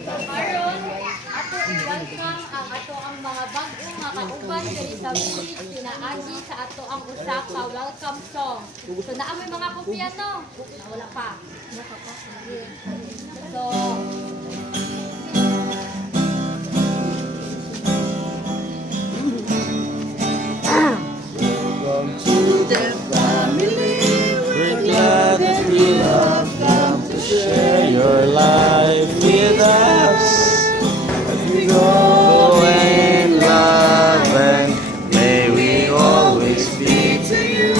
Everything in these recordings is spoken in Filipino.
Karon, ato i-welcome ang ato ang mga bag-ong nga kauban diri sa village pinaagi sa ato ang usa ka welcome song. So naa may mga kopya no? Wala pa. So Welcome to the family. We're glad that you have come to share your life with us. As we go in love, and may we always be to you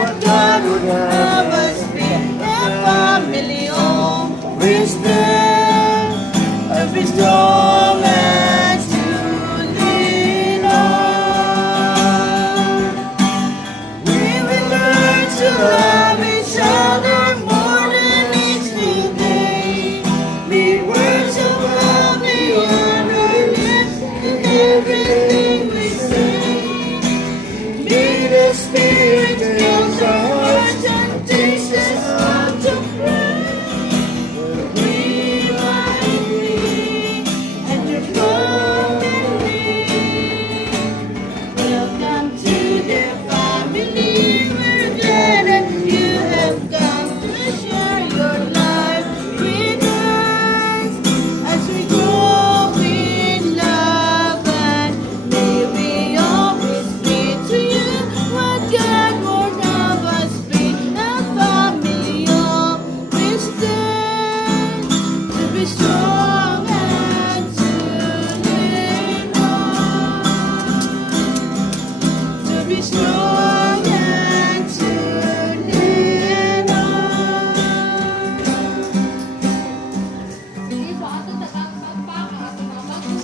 what God would have us be. A family of wisdom, as we strong and to lean on. We will learn to love each other more than each new day. Be words of love beyond our lips in everything we say. May the Spirit fills our hearts and teach us how to pray. We might be and your family. Welcome to the family. We're glad that you have come to share your life with us. As we grow in love, and may we always be to you what God would have us be. A family of wisdom, to be strong and to lean on. To be strong and to lean on. sige so ato sa pagpag ang ato mga bag-ong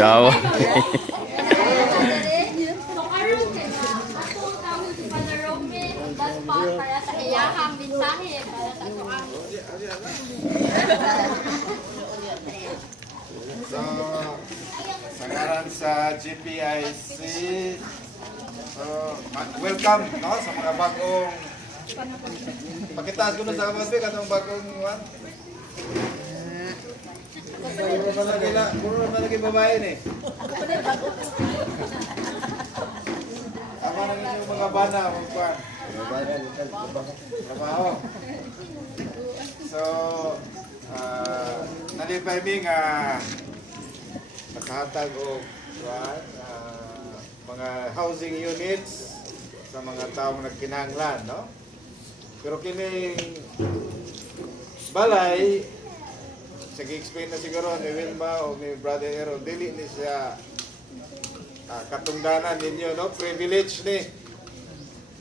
Yawa. So karon kay ato tawag si Father Romy das part para sa iyahang mensahe para sa ato ang So, sa ngaran sa GPIC, so, welcome no, sa mga bagong pakitaas ko na sa kabasbe, katong bagong one. Puro na lagi babae ni. Ama na ninyo mga bana, magpan. Trabaho. So, nalipay mi nga nakahatag og mga housing units sa mga taong nagkinahanglan, no? Pero kining balay, sige-explain na siguro ni Wilma o ni Brother Hero, dili ni siya katungdanan ninyo, no? Privilege ni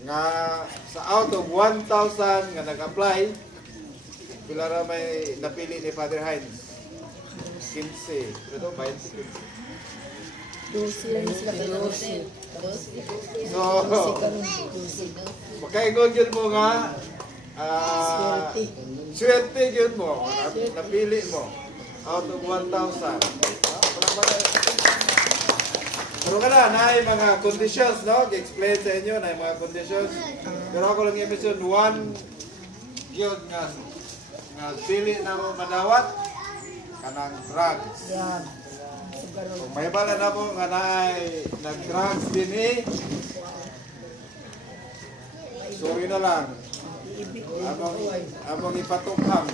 nga sa out of 1,000 nga nag-apply, pila ra may napili ni Father Hines? 15. Pero 20. So, makaingon yun mo nga, swerte yun mo, napili mo, out of 1,000. Pero ka na mga conditions, no? I-explain sa inyo na mga conditions. Pero ako lang i-mention, one, yun nga pili na mo madawat, kanang drugs. Kung may bala na mo nga nag-drugs din sorry na lang. Among ipatukhang.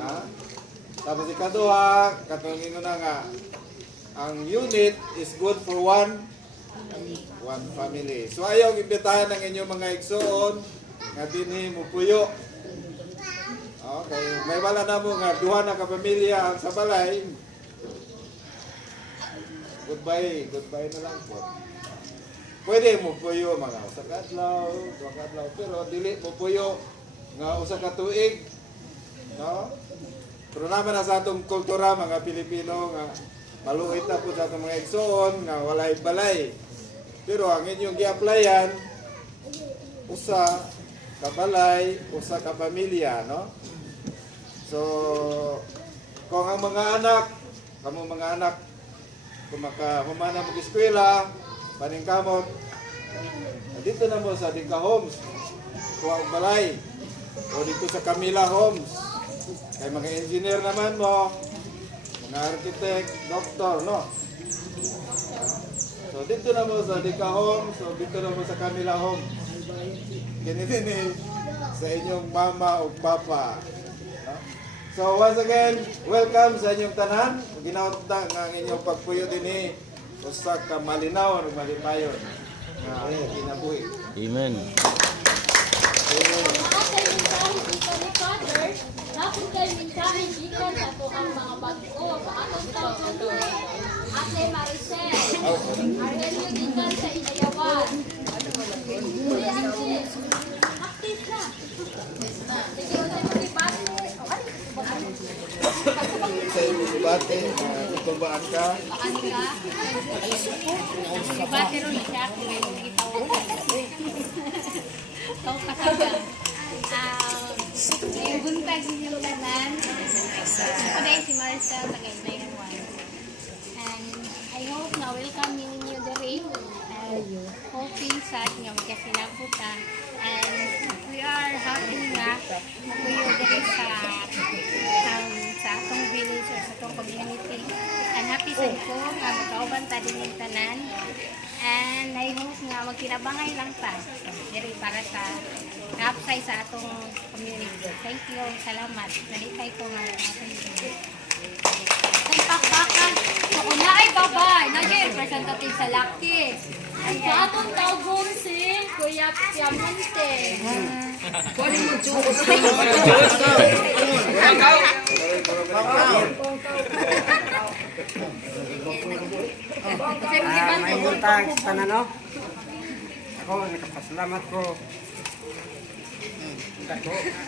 Ha? Tapos ikaduha, katong na nga, ang unit is good for one family. So ayaw imbitahan ng inyong mga igsoon nga dinhi mo puyo. Okay, may bala na mo nga duha na ka pamilya ang sa balay. Goodbye na lang po. Pwede mo puyo mga usa ka adlaw, duha ka adlaw, pero dili mo puyo nga usa ka tuig. No? Pero naman na sa atong kultura mga Pilipino nga maluhit na po sa atong mga igsoon nga walay balay. Pero ang inyong gi-applyan usa ka balay, usa ka pamilya, no? So, kung ang mga anak, kamo mga anak, kung makahumana mo eskwela, paningkamot, dito na mo sa Dingka Homes. kuha og balay. O dito sa Camila Homes. Kay mga engineer naman mo, mga architect, doktor, no? So dito na mo sa Dika Homes, so dito na mo sa Camila Homes. Kini sa inyong mama o papa. No? So once again, welcome sa inyong tanan. Ginaunta nga ang inyong pagpuyo dinhi usa ka malinaw ug malipayon nga kinabuhi. Amen. Maatay mensahe dito ni Father, dapat kayo mensahe dito sa ito ang mga bago. Paatong tawag ko Ate Maricel, Arhelio Dingan sa Inayawan. Uli Ate, active na. Sige, usay mo ibate. Sa inyong debate, tutubaan ka. Baan ka? Ibate ron siya kung may mga gitawag. Ikaw kasama. Ngayong buntag ninyong tanan. Ako dahil si Marcel, tagay-dayan one. And I hope na welcome ninyo the rain. And hoping sa ating magkasinabutan. And we are happy nga makuyo dahil sa atong village or sa atong community. And happy sa ko nga magkauban ta din yung tanan. And I hope nga magkinabangay lang ta. Diri para sa upside sa atong community. Thank you. Salamat. Nalitay ko nga ating ay pakbakan. So, una ay babay. Naging representative sa Lucky. Sa atong tawgon si Kuya Piamonte. Kunin mo churros ko. May buntag sa no? Ako, nakapasalamat ko.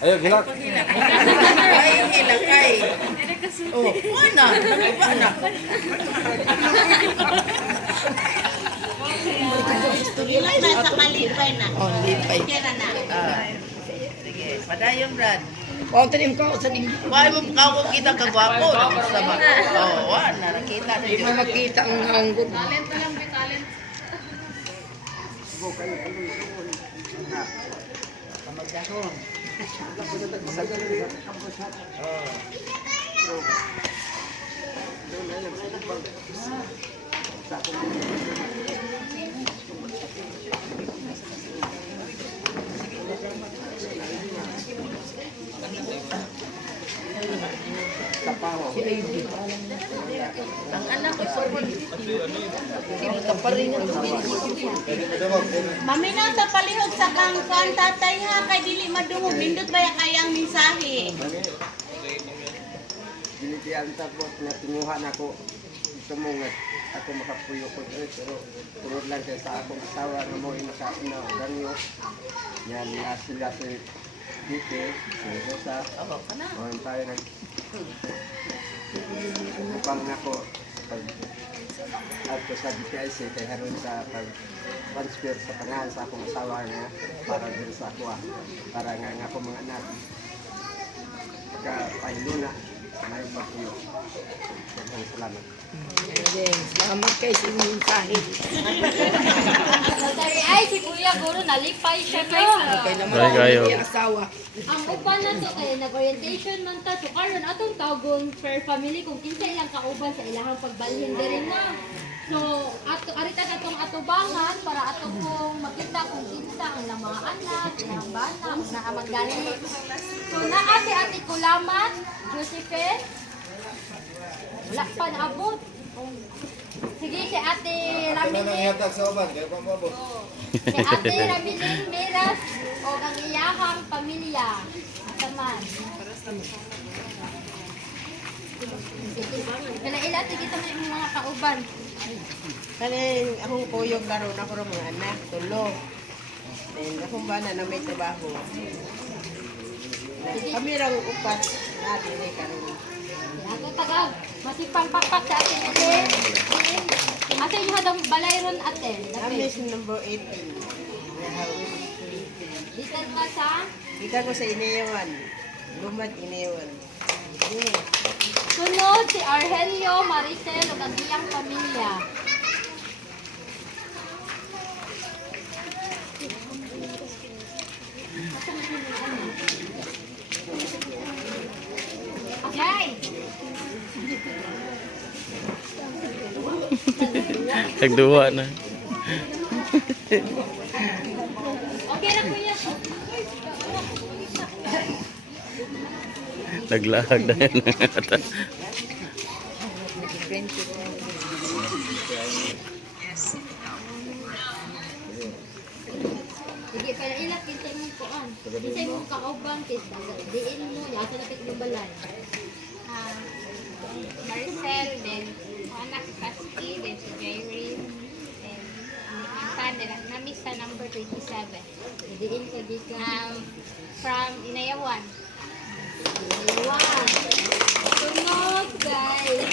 Ayo, gilak. Ay, hilakay. Oh, wala. Wala. Ilay na sa kalipay na. Oh, lipay. Kira na. Sige, padayon, Brad. Oh, tanim ko sa dingding. Why mo kako kita kagwapo na gusto ba? Oh, wala. Nakita na Hindi mo yun. makita ang hanggot. Ang anak ko, sorry. Sino ka pa rin ang Mami na sa palihog sa kang kuan tatay ha kay dili madungog nindot baya kayang mensahe. Binigyan tapos na tinguhan ako. Gusto mo nga ako makapuyo ko pero turod lang kay sa akong asawa na mo inakaina ganyo. Yan na sila si Dite, si Rosa. Ako ka na. O tayo nag upang nako pag ato sa DPIC kay haron sa pag transfer sa pangalan sa akong asawa niya para din sa ako para nga ako mga anak pagka pailuna may pagpuyo. Salamat. Salamat kay sa inyong mensahe. Ay, si Kuya Guro, nalipay siya guys. Kay naman Ay, kayo. ang asawa. Ang upan na to kay nag-orientation man ta so karon atong tawgon per family kung kinsa ilang kauban sa ilahang pagbalhin diri na. So ato arita katong atubangan para ato kong makita kung kinsa ang ilang mga anak, ilang bata, na amang gani. So naa si Ate Kulamat, Josephine. Wala pa naabot. Sige si Ate Ano nang Ramilin. yatag sa uban, kaya pamabot. Si Ate Ramilin Miras o ang iyahang pamilya. Ataman. Kanaila, kita mo yung mga kauban. Kaning akong kuyog karon ako ro mga anak tulo. Then akong bana na may trabaho. Kami rang upat na dili karon. Ako tagag, masipang pakpak sa atin ate. Ate yung hadang balayron ate. Kami si number 18. Dito ka sa Ika ko sa Inewan. Lumad Inewan. sunod si Arhelio Maricel o ang iyang pamilya. Asa Nagduwa na. Okay na kuya. Naglahag na yan. Sige, para ilat kita mo kuan. Kisay mo kauban kita. Diin mo ya sa napit mo balay. Maricel, then anak si Pasky, then si Jerry, then ang son nila, na-miss sa number 27. Diin ka gikan. From Inayawan. Wow. Sunod guys.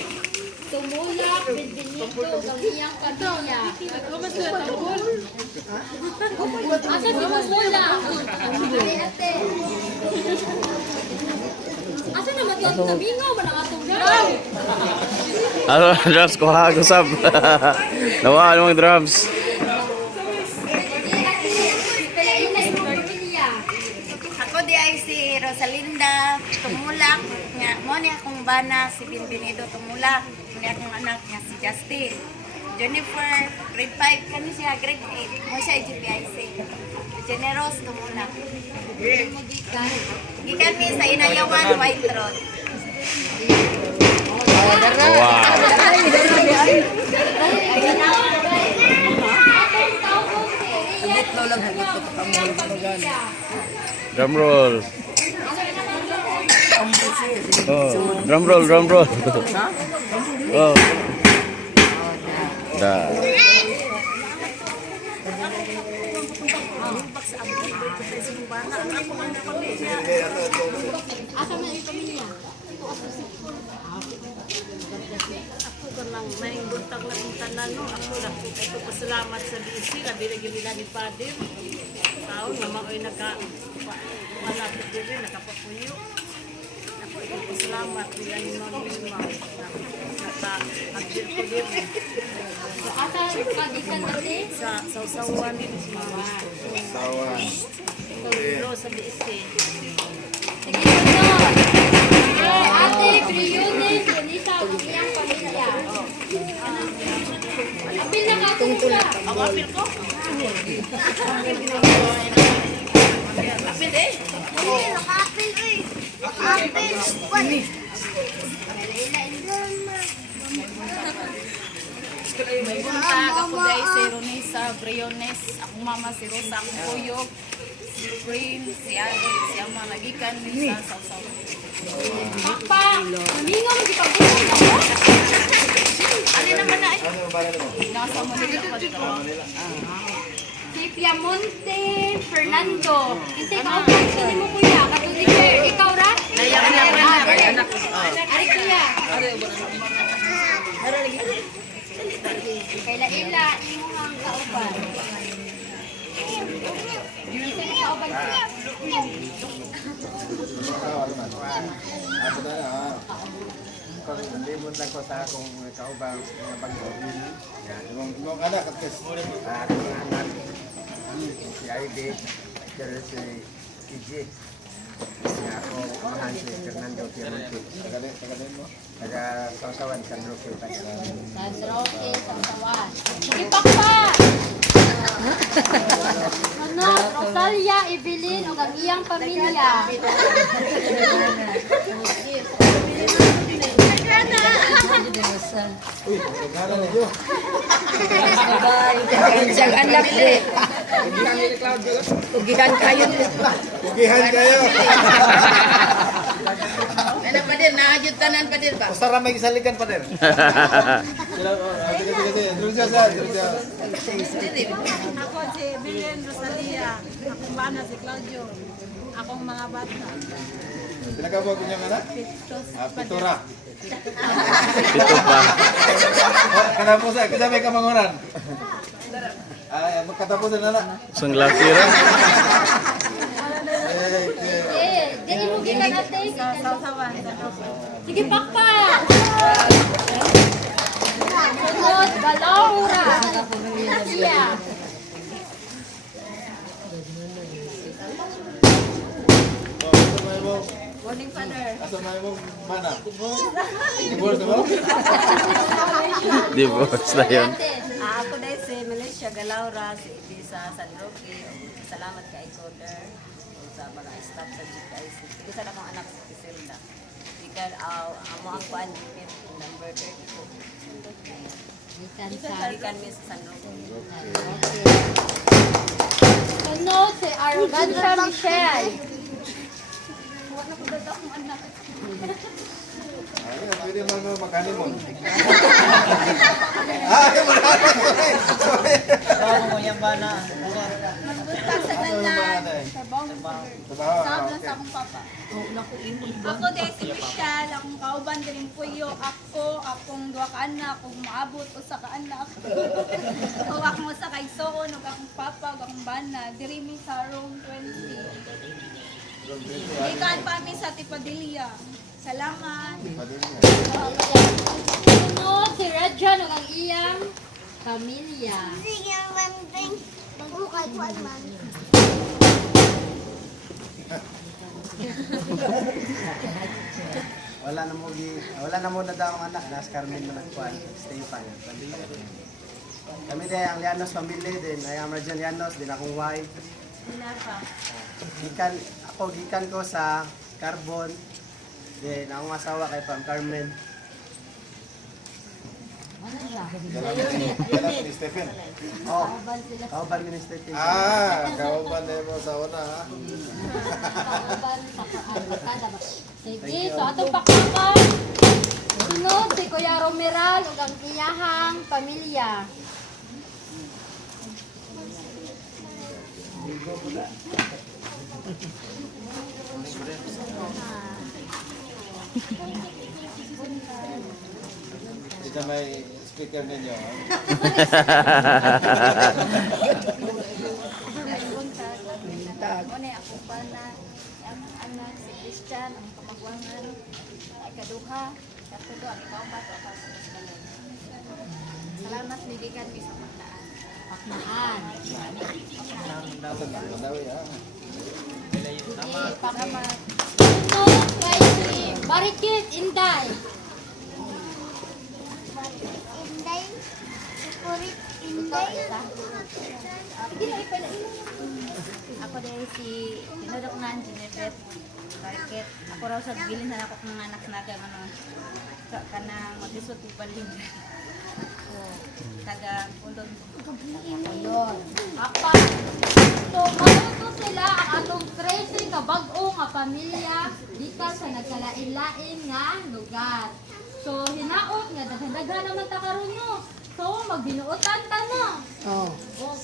Tumulak, Benito, gamiyang pamilya. Asa si Tumulak? Ay, ate. Asa naman yun? Tamingaw ba na atong drums? Ano, drums ko ha, kusap. Nawa, ano mga drums? Ako di ay si Rosalinda Tumulak. Nga, mo ni akong bana si Binbinido Tumulak. Mo ni akong anak niya si Justin. Jennifer, grade 5 kami siya, grade 8. Mo siya GPIC. Generous Tumulak. Gikan mi sa Inayawan, White Road. Wow. Drum roll. Oh, drum roll, drum roll. Oh. Dah. Asa man yung pamilya? Ako ko lang may buntag na kong tanan no. Ako lang ito pasalamat sa BC na binigyan nila ni Padir. Taon na mao'y malapit din nakapapuyo. Ako ito pasalamat nila ni Ma'am Lima. Naka-agir ko din Asa kagikan natin? sa sausawan din si Mama. Tawan. Pero sa BC. Sige, sunod. Ate, Briones, Yunisa, ang iyang pamilya. Apil na ka siya. Ako apil ko. Apil eh. May buntag ako guys si Ronisa Briones, akong mama si Rosa, akong kuyog, si Prince, si Ate, si Ama, nagikan din sa Sausaw. Papa, humingaw mo si pagbuhay ako. Ano naman na eh? Ano ba na mo? Nasa Manila pa dito. Si Piamonte Fernando. Kasi kaupan ko ni mo kuya. Katuloy sir. Ikaw ra? Anak. Ari kuya. Kaila ila. Imo ang kaupan. Sa kaupan kuya. Ako na na. Hindi mo lang ko sa akong kaubang mga bago. Imong anak at kas. Akong anak, si Ivy, pero si TJ. Ako, mahal si Fernando Piamonte. Tagalin mo. Taga Sausawan, San Roque, Pagkakas. San Roque, Santawan. Sige pakpa! Ano? Rosalia, Evelyn, o ang iyang pamilya. Uy, pagkana niyo. Siyang anak eh. Ugihan kayo. Pugihan kayo. Ano pa din, naayod tanan pa din ba? Basta ramay kisalikan pa din. Sila, sige. Introduce sa. Ako si Belen Rosalia. Akong bana si Claudio. Akong mga bata. Pinagabog ko niyang anak? Pitura. Pito pa. Katapusan, kita may kamanguran. Ay, magkatapusan na na. Isang laki rin. Di mo kita natin. Sige pakpa! Sunod, Balaura. Iya. Morning, Father. Asa may mo mana? Divorce mo? Divorce na yun. Ate. Ako dahil si Malaysia Galaura, si Ibisa San Roque. Salamat kay Coder sa mga staff sa GKIC. Isa na akong anak sa Iselda. Ikan amo ang kuan number 34. Gikan sa Ikan mi sa San Roque. Sunod si Arrogancia Michelle. Ayun, pwede man mo mag-honeymoon. Ako dahil si Michelle, akong kauban din po yung akong duwa ka anak, akong maabot o sa ka anak. O akong usa kay Soon, o akong papa, o akong bana, diri mi sa room 20. Ikan pa mi sa Tipadilla. Salamat. Sunod si Redjan ug ang iyang pamilya. Wala na mo na daw ang anak, nas Carmen mo nagkuhan, stay pa yan. Kami din ang Llanos family din, ay ang Marjan Llanos, din akong wife. Gikan ko sa Carbon, din akong asawa kay Pam Carmen. Kailan ni Stephen? Oh, kauban ni Stephen. Kauban na mo sa una ha. Kauban sa barkada ba? Sige, so atong pakpakan. Sunod si Kuya Romeral ug ang iyahang pamilya. Dito may speaker ninyo. Ha? Muna ako pa na ang anak si Christian, ang pamagwangan, ay kaduha, katudo, ang ikaw ba, ito ako sa balay. Salamat, bigigan mi sa pagdaan. Paknaan. Asan na? Madawi ha. Sige, paknaan. Sunod kay si Barikit Inday. Ako dahil si Tinodoknan, Ginebet, Barket. Ako raw sa bilin na ako ng anak na kaya kanang maglisod ko balin. Taga Pulon. Ayun. Apat. So, maluto sila ang atong 13 ka bag-o nga pamilya gikan sa nagkalain-lain nga lugar. So, hinaot nga daghan naman ta karon no. So, magbinuotan ta no. Oh,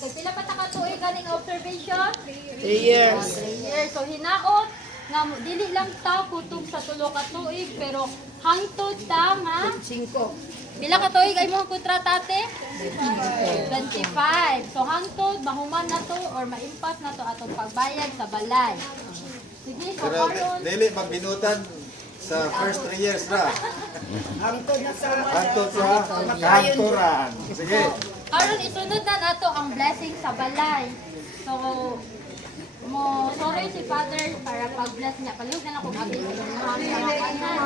kay pila pa ta ka tuig ganing observation? 3 years. 3 years. So, hinaot nga dili lang ta kutob sa tulo ka tuig pero hangtod ta nga 5. pila ka tuig ay mo kontrata ate? 25. So hangtod mahuman na to or maimpas na to atong pagbayad sa balay. Sige, so Pero karon dili magbinutan sa first 3 years na. Hangtod na sa Hantod sa kantoran. Sige. karon isunod na nato ang blessing sa balay. So mo sorry si Father para pag-bless niya. Paliw na lang kung abin sa mga kanan.